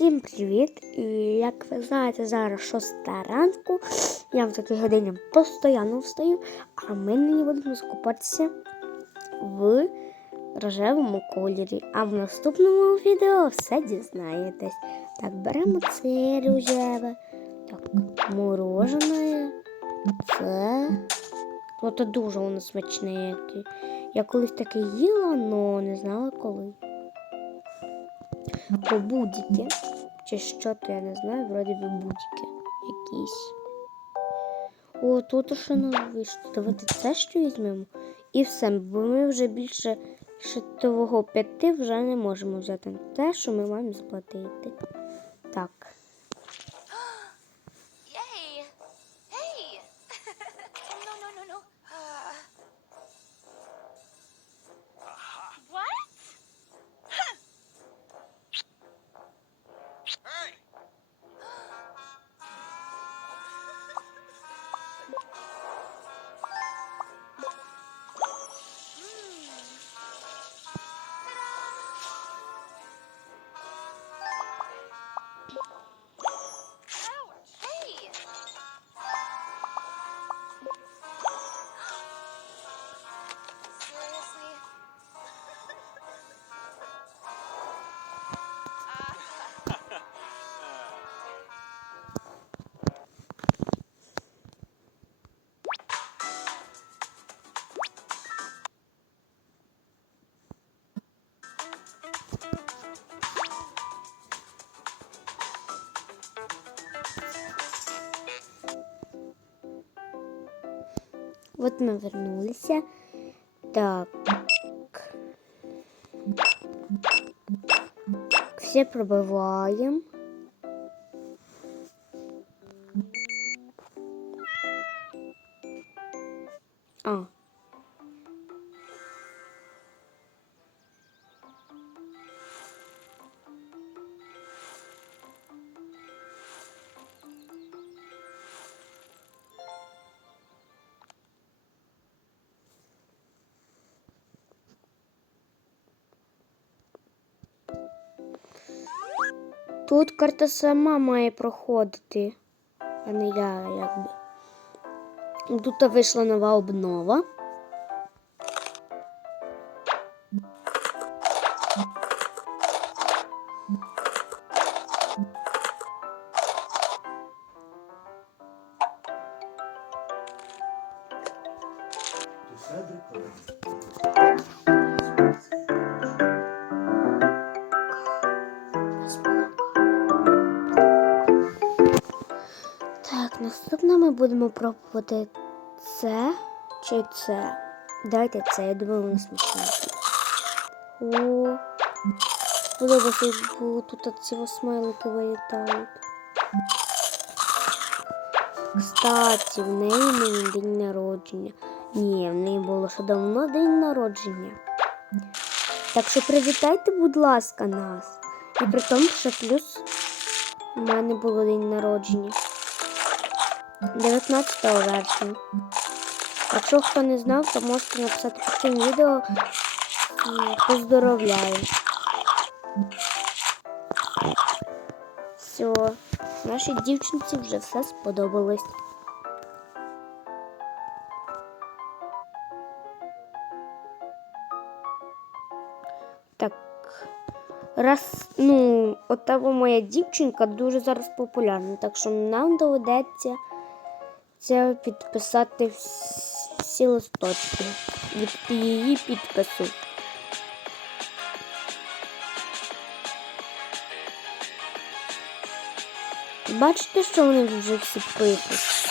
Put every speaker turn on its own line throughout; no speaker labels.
Всім привіт! І як ви знаєте, зараз 6 ранку. Я в такій годині постійно встаю, а ми нині будемо скупатися в рожевому кольорі. А в наступному відео все дізнаєтесь. Так, беремо це рожеве. Так, морожене. Це. Ну, то дуже воно смачне. Я колись таке їла, але не знала коли. Будики. Чи що то я не знаю, вроді би будики якісь. О, тут ще вийшло. Давайте це що візьмемо. І все, бо ми вже більше шитового п'яти вже не можемо взяти те, що ми маємо заплатити. От ми вернулися. Так. Все пробиваємо. Тут карта сама має проходити, а не я якби. Тут вийшла нова обнова. Так, будемо пробувати це чи це. Давайте це, я думаю, воно смачне. О, подобається, бо тут ці смайлики вилітають. Кстати, в неї нині день народження. Ні, в неї було ще давно день народження. Так що привітайте, будь ласка, нас. І при тому, що плюс у мене було день народження. 19 вересня. Якщо хто не знав, то можете написати під цим відео. М, Поздоровляю. Все, нашій дівчинці вже все сподобалось. Так. Раз, ну, от моя дівчинка дуже зараз популярна, так що нам доведеться це підписати всі листочки від її підпису. Бачите, що вони вже всі пишуть?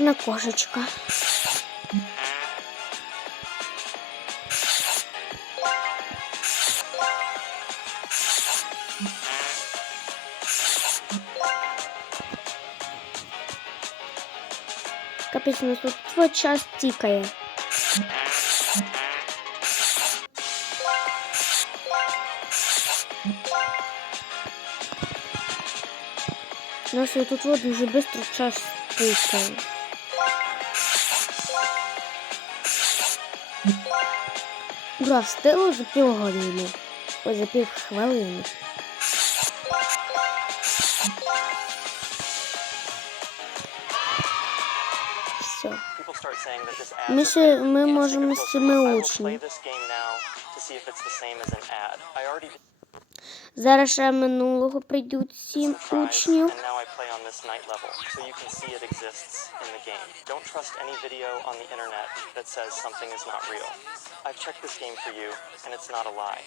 на кошечка. Капец, у нас тут твой час тікає. Нас вот тут вот дуже быстро час тикає. Ура, встигла за півгодини. Ой, за пів хвилини.
Don't trust any video on the internet that says something is not real. I've checked this game for you, and it's not a lie.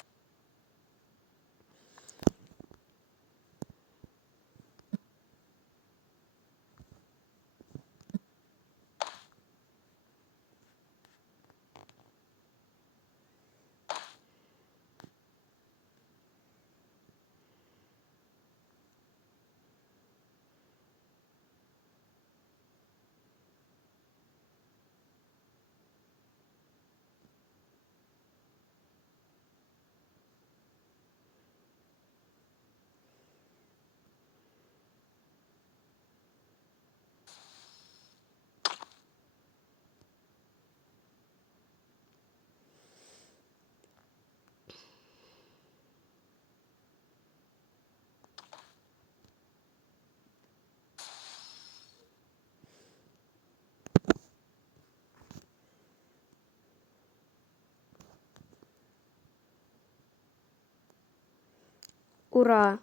Ура!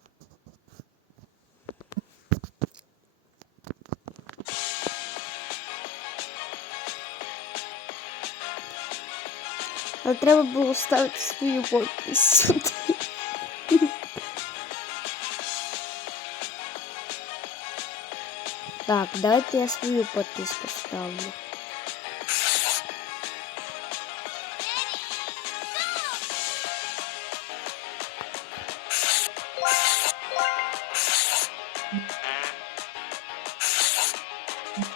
Але треба було ставити свою подпись сюди. Так, давайте я свою подпись поставлю.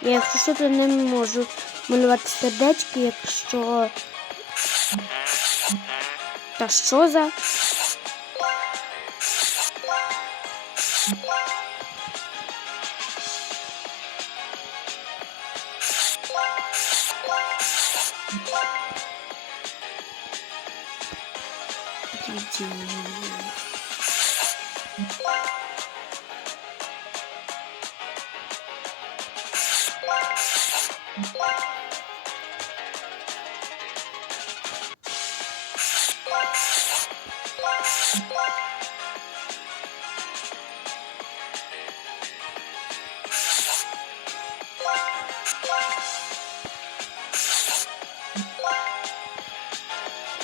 Я, якщо що, то не можу малювати сердечки, якщо. Та що за? Дідінь.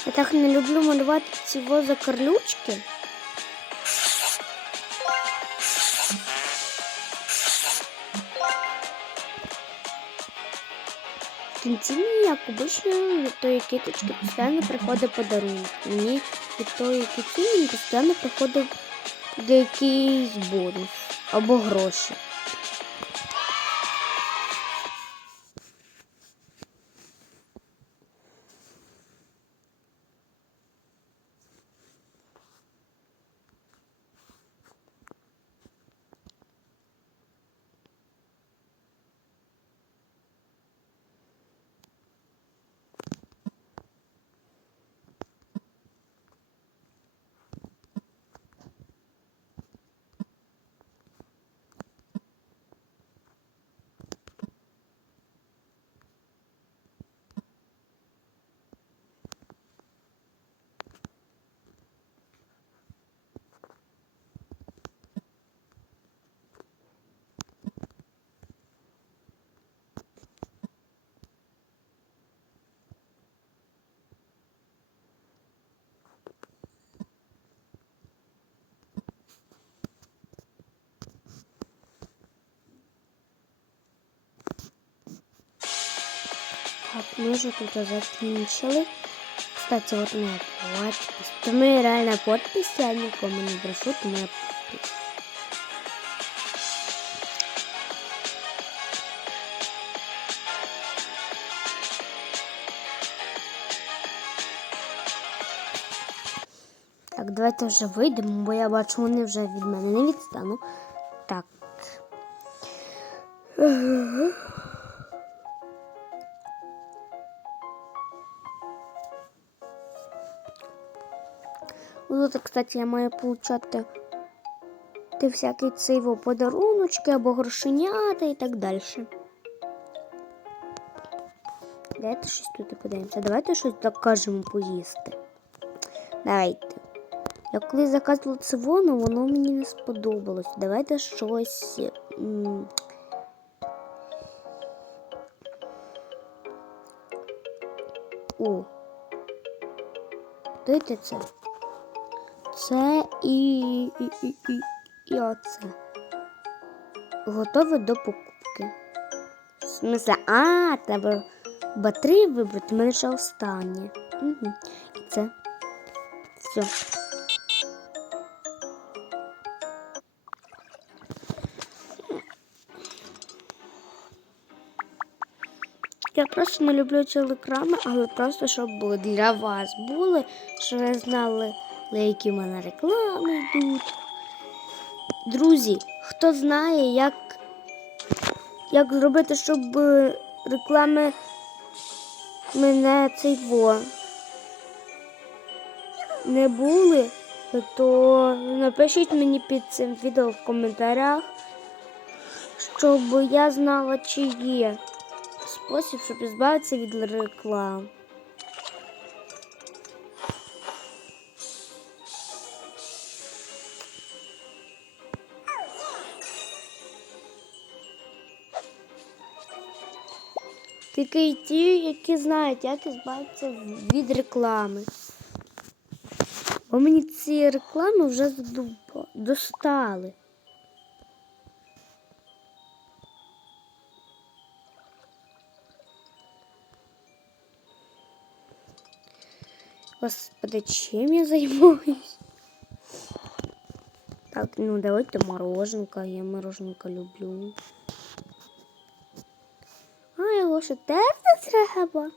Я так не люблю малювати ці закарлючки. В кінці мені, як обично, від тої киточки постійно приходить подарунок. Мені від тої мені постійно приходить якийсь бонус або гроші. Так, мы же тут закончили. Кстати, вот моя подпись. Это моя реальная подпись, я никому не прошу, это моя подпись. Так, давайте вже вийдемо, бо я бачу, вони вже від мене не відстануть. Тут, кстати, я маю получати ти всякий цей подаруночки або грошенята і так далі. Давайте щось тут подивимося. Давайте щось закажемо поїсти. Давайте. Я коли заказувала це воно, воно мені не сподобалось. Давайте щось. О. Дайте це. Це і, і, і, і, і оце. Готове до покупки. В смысле, а, треба батареї вибрати, мене ще останнє. Угу. І це. Все. Я просто не люблю ці але просто щоб були для вас були, що ви знали, які в мене реклами йдуть. Друзі, хто знає, як, як зробити, щоб е, реклами мене цей во не були, то напишіть мені під цим відео в коментарях, щоб я знала, чи є спосіб, щоб збавитися від реклам. Тільки й ті, які знають, як збавитися від реклами. Бо мені ці реклами вже достали. Господи, чем я займаюсь? Так, ну давайте мороженка. Я мороженка люблю. А, його ще терти треба.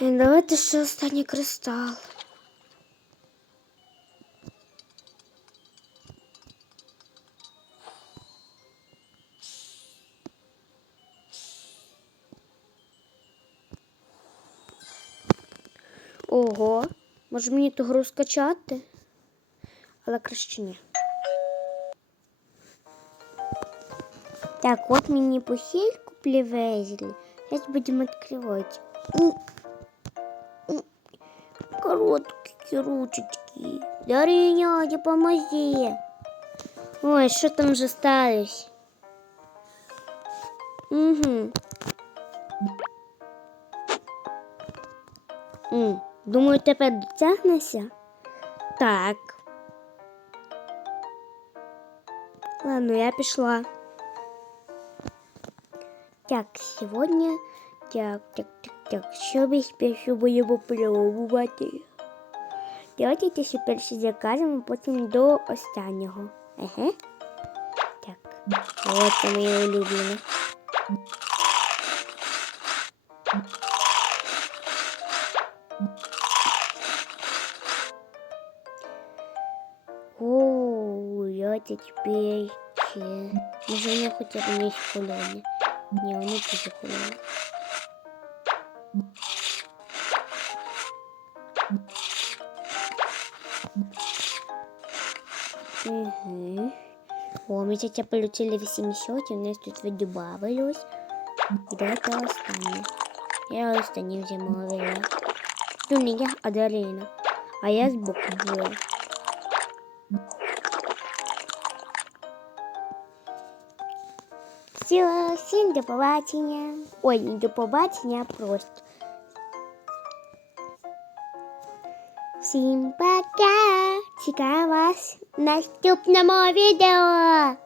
І давайте ще останній кристал. Ого, може мені ту гру скачати? Але краще ні. Так, от мені похильку привезли. Сейчас будем открывать. Короткие ручечки. Дариня, не помоги. Ой, що там вже сталося? Угу. Думаю, тепер дотягнешся? Так. Ладно, я пішла. Так, сьогодні. Так, так, так, так. Що ми спершу будемо пробувати? Давайте ще перше закажемо, потім до останнього. Ага. Так. Ось це моє улюблене. О, я теперь... Може, вони хоча б не школоні. Ні, вони дуже холодні. Угу. О, ми тетя полетели 80, у нас тут видобавилось. Давайте останнє. Я останнє замовила. Ну, не я, а Дарина. А я збоку була. Все, всім до побачення. Ой, до побачення, просто. Всім пока! Чекаю вас в наступному відео!